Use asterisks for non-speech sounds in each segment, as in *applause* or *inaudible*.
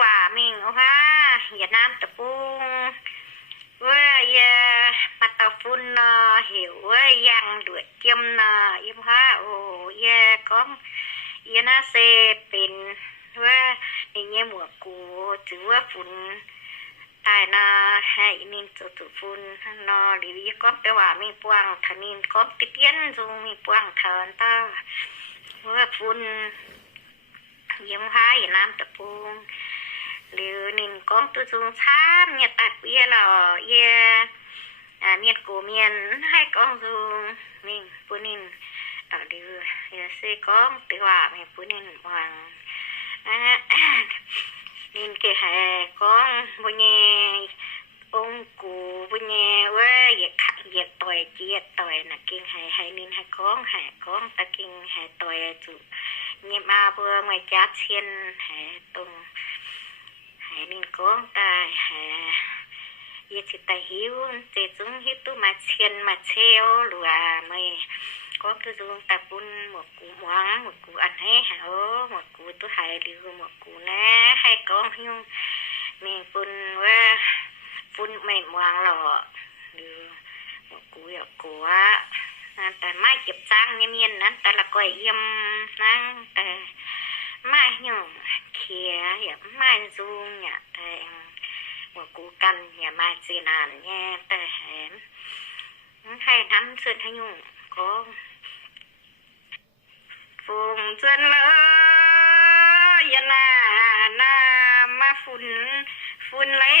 ว่ามิ่งโอ้ฮ่าอย่าน้ำตะปุงว่าอย่ามาตะฟุนนเหิวเว้ยยังด้วยเจียมนอยิมฮะโอ้ยก้องย่าน่าเซเป็นว่าในเงี้ยหมวกกูถือว่าฝุ่นตายนาะให้นินจุดฟุ่นนอหรือยี่ก้อมไปว่ามีปวงทนินก้อมติเตียนจูมีปวงเถินต้าว่าฟุ่นยิ้มฮะอย่าน้ำตะปูง lưu nin con tu dung sam nhật bạc bia lò ye à miệt cổ miền hai con dung. Mình phụ nin ở liu ye xây con tự hòa mẹ phụ nin hoàng. À, *coughs* nin kể hè con bố nhè ông cụ bố nhè quá ye khắc ye tuổi ye tuổi là kinh hè hay nin hai con hai con ta kinh hai tuổi chủ nhưng mà vừa ngoài chát xiên hè tung hệ mình có ta hệ ye ta hiếu chế chúng hiếu tu mà chen mà treo, lùa à mày có cái dùng ta bún, một cú mắng một cú ăn hay hảo, một cú tu hài liu, một cú na hay có nhưng mình bún quá, bún mày mắng lọ. Một cú yếu quá ta mai chụp sáng nghiêm nhiên nè ta là quay yếm nè ta mai nhung kia hiệp mai du nhà thề một cú căn nhà mai gì nàn nha thề ừ, hai năm xuân hai nhung, có vùng dân lỡ nhà na na ma phun phun lấy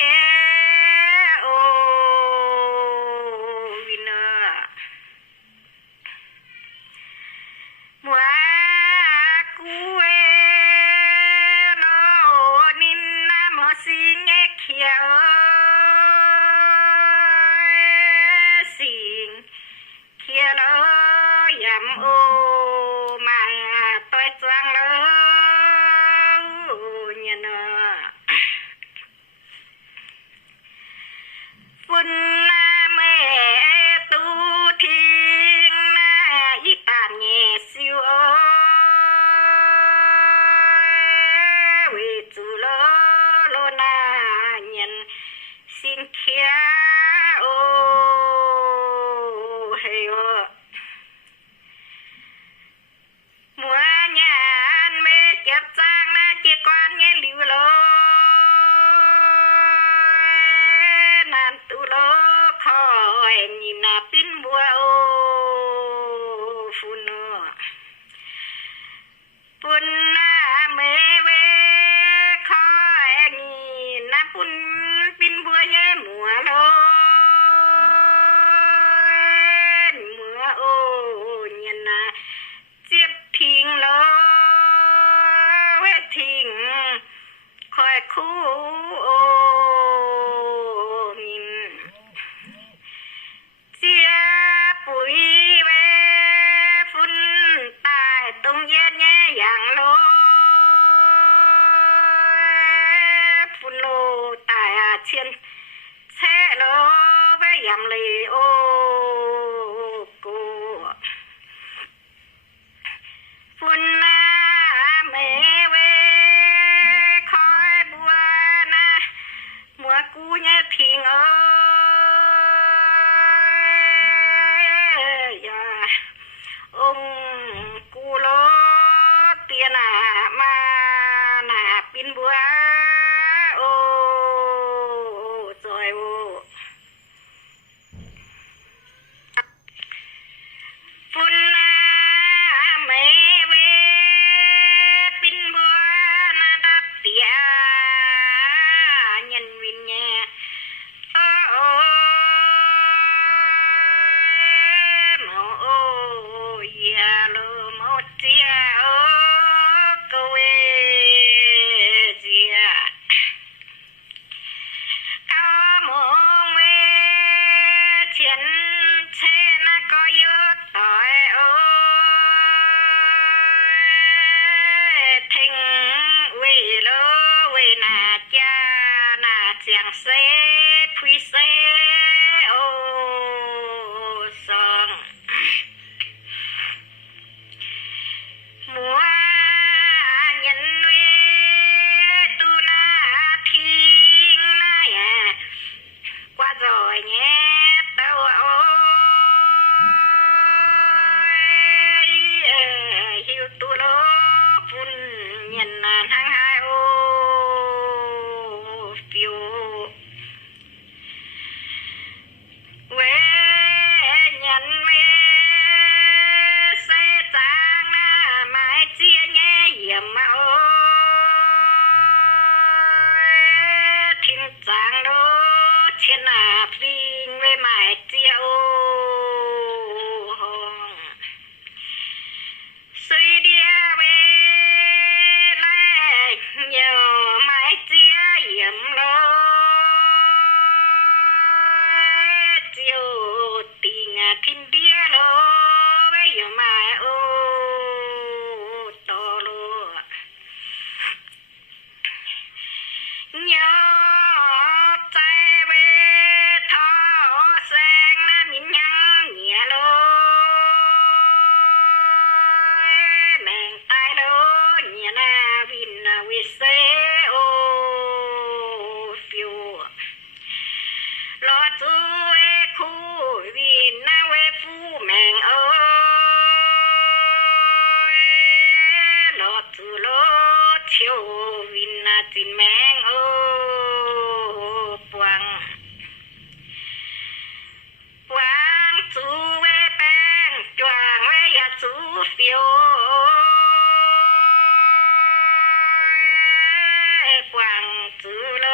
做了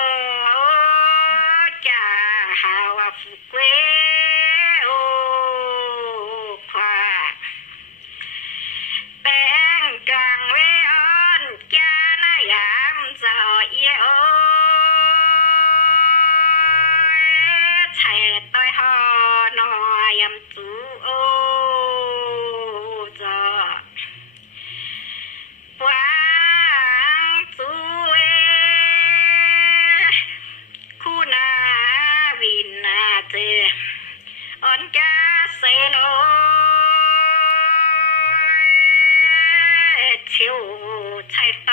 家，好啊，富贵。to 菜刀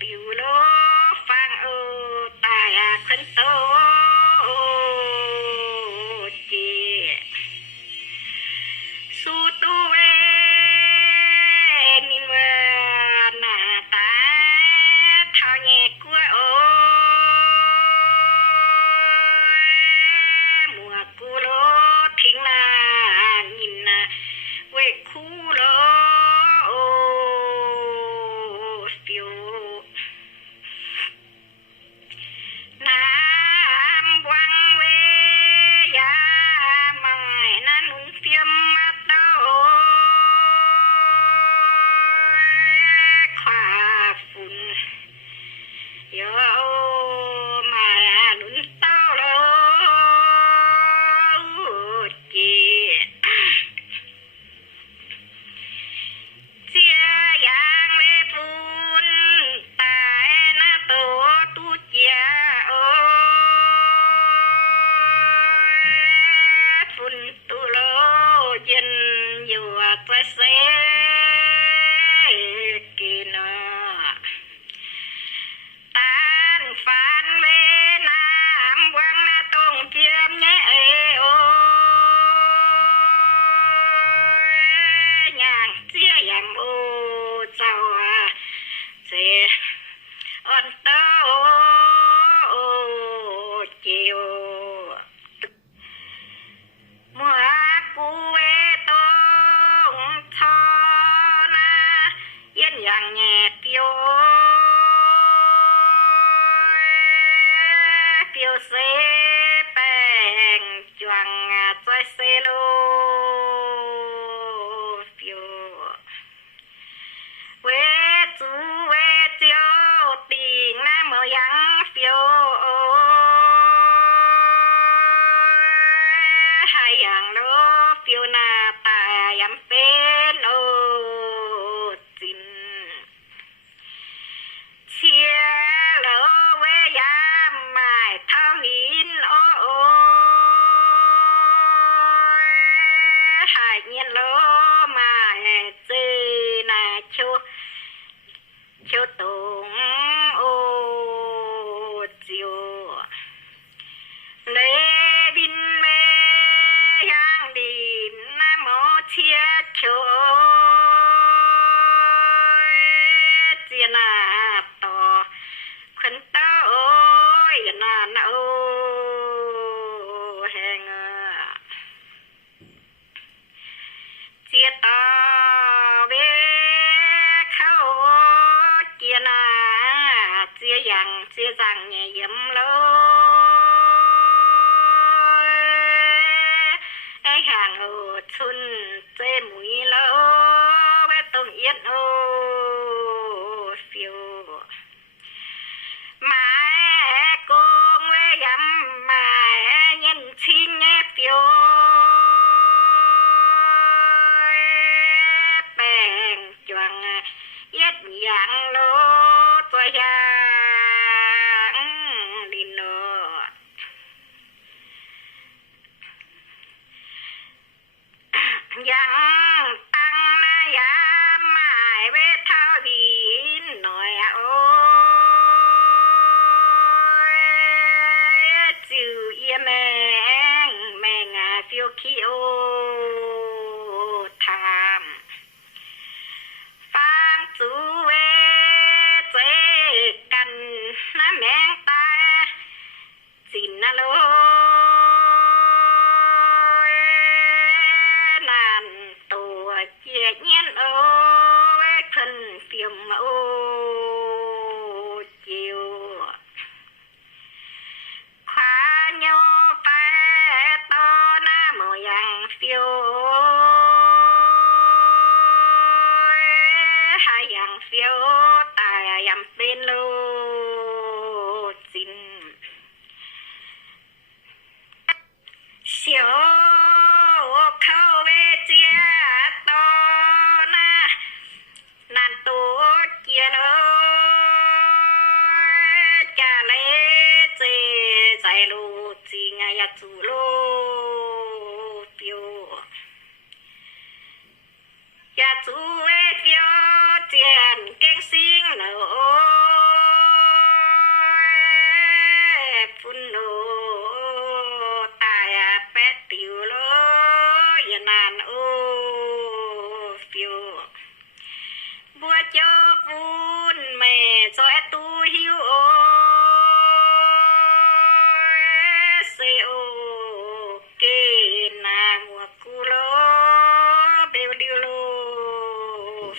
beautiful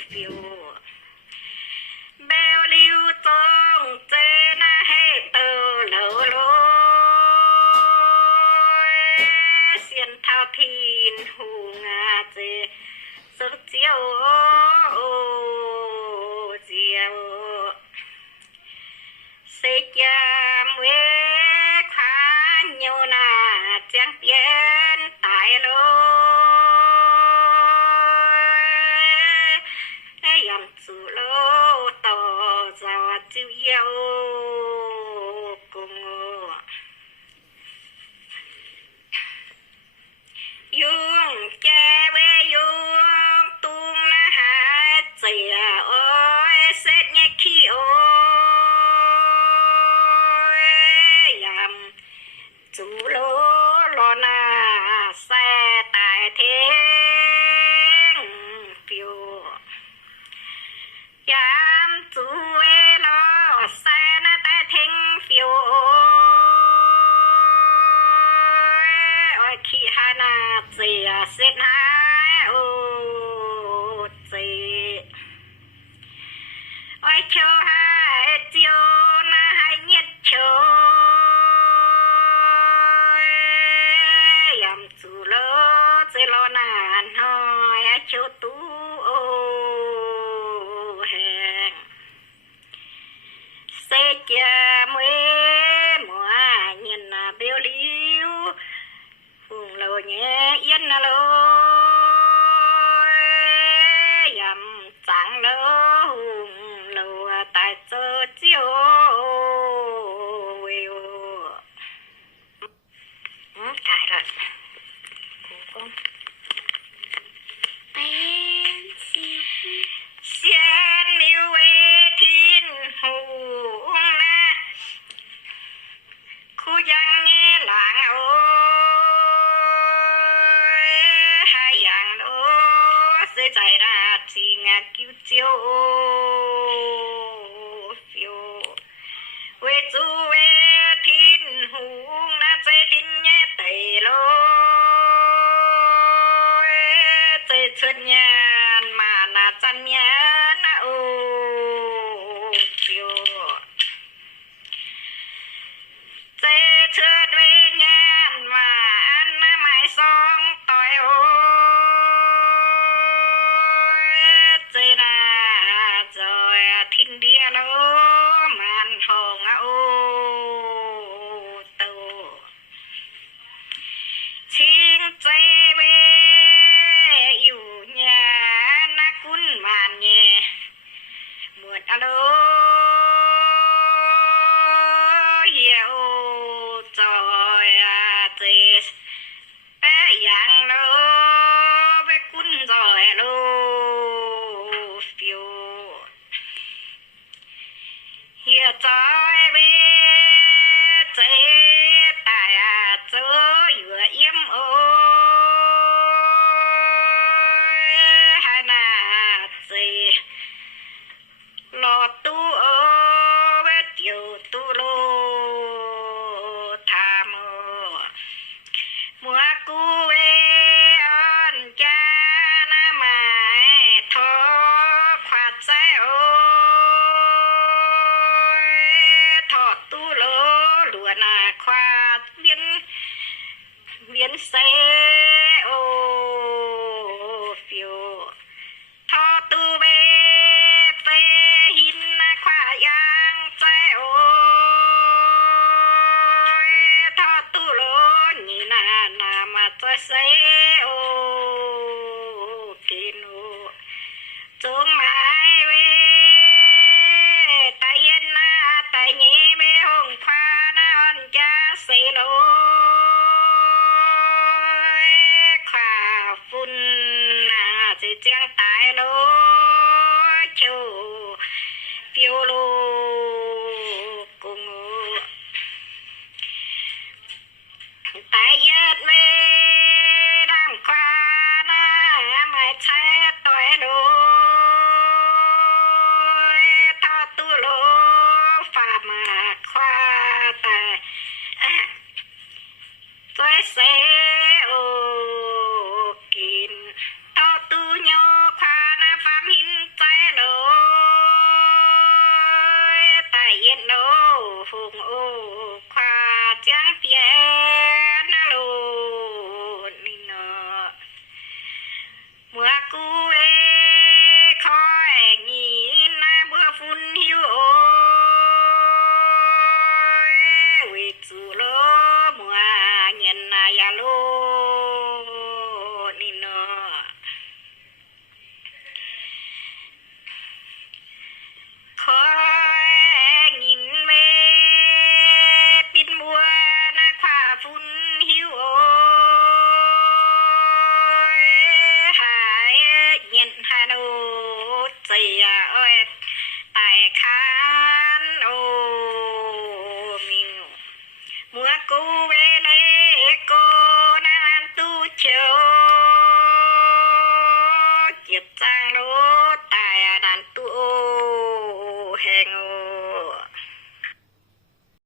ฟิวเบลลิวจงเจนะให้เตอเหลอโรเสียนเท้าทีนหูงาเจสักเจียว